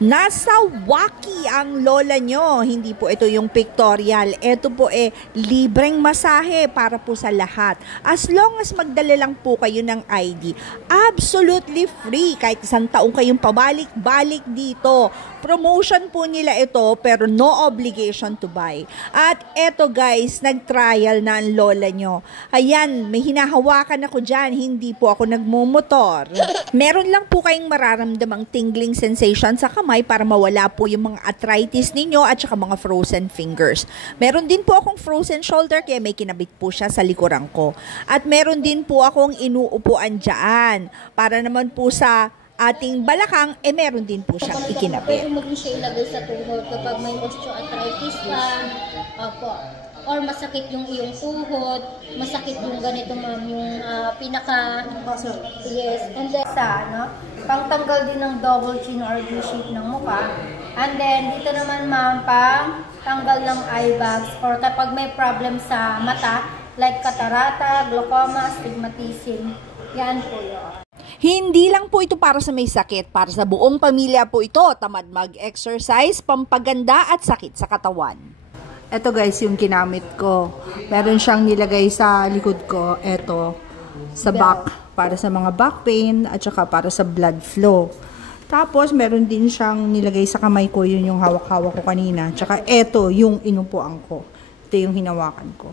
Nasa Waki ang lola nyo. Hindi po ito yung pictorial. Ito po libreng masahe para po sa lahat. As long as magdala lang po kayo ng ID. Absolutely free. Kahit isang taong kayong pabalik-balik dito. Promotion po nila ito pero no obligation to buy. At eto guys, nag-trial na ang lola nyo. Ayan, may hinahawakan ako dyan. Hindi po ako nagmumotor. Meron lang po kayong mararamdamang tingling sensation sa kamay para mawala po yung mga arthritis ninyo at saka mga frozen fingers. Meron din po akong frozen shoulder kaya may kinabit po siya sa likuran ko. At meron din po akong inuupuan dyan para naman po sa ating balakang, meron din po siyang ikinabit. Pwede mo din siya ilagay sa tuhod kapag may osteoarthritis ka. Opo. Or masakit yung iyong tuhod, masakit yung ganito ma'am, yung pinaka yes, and then pangtanggal din ng double chin or V-shape ng mukha. And then dito naman ma'am, pang tanggal ng eye bags or kapag may problem sa mata like catarata, glaucoma, astigmatism. Yan po yun. Hindi lang po ito para sa may sakit, para sa buong pamilya po ito, tamad mag-exercise, pampaganda at sakit sa katawan. Ito guys, yung ginamit ko. Meron siyang nilagay sa likod ko. Ito, sa back. Para sa mga back pain at saka para sa blood flow. Tapos, meron din siyang nilagay sa kamay ko. Yun yung hawak-hawak ko kanina. Tsaka ito, yung inupuan ko. Ito yung hinawakan ko.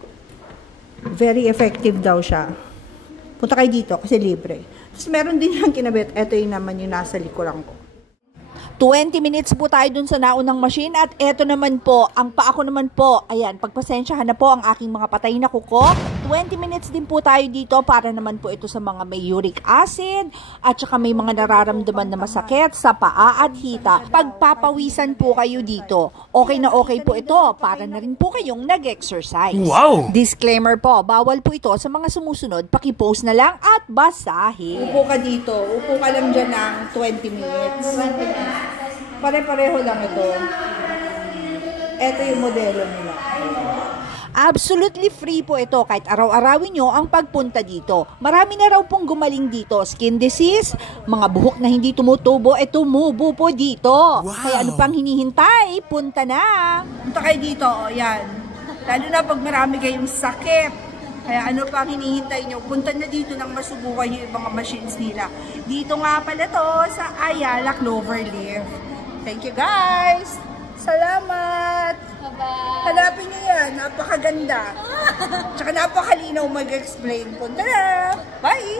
Very effective daw siya. Punta kayo dito kasi libre. Tapos, meron din siyang kinabit. Ito yung naman yung nasa likuran ko. 20 minutes po tayo dun sa naunang machine at eto naman po, ang paa ko naman po, ayan, pagpasensyahan na po ang aking mga patay na kuko. 20 minutes din po tayo dito para naman po ito sa mga may uric acid at saka may mga nararamdaman na masakit sa paa at hita. Pagpapawisan po kayo dito, okay na okay po ito para na rin po kayong nag-exercise. Wow! Disclaimer po, bawal po ito sa mga sumusunod, paki-post na lang at basahin. Upo ka dito, upo ka lang dyan ng 20 minutes. 20 minutes. Pare-pareho lang ito. Ito yung modelo nila. Absolutely free po ito kahit araw-arawin nyo ang pagpunta dito. Marami na raw pong gumaling dito. Skin disease, mga buhok na hindi tumutubo, tumubo po dito. Wow. Kaya ano pang hinihintay? Punta na. Punta kayo dito, yan. Lalo na pag marami kayong sakit. Kaya ano pang hinihintay nyo? Punta na dito nang masubukan nyo yung mga machines nila. Dito nga pala to sa Ayala Cloverleaf. Thank you guys! Salamat! Bye-bye! Hanapin niyo yan. Napakaganda. Tsaka napakalinaw mag-explain. Punta na! Bye!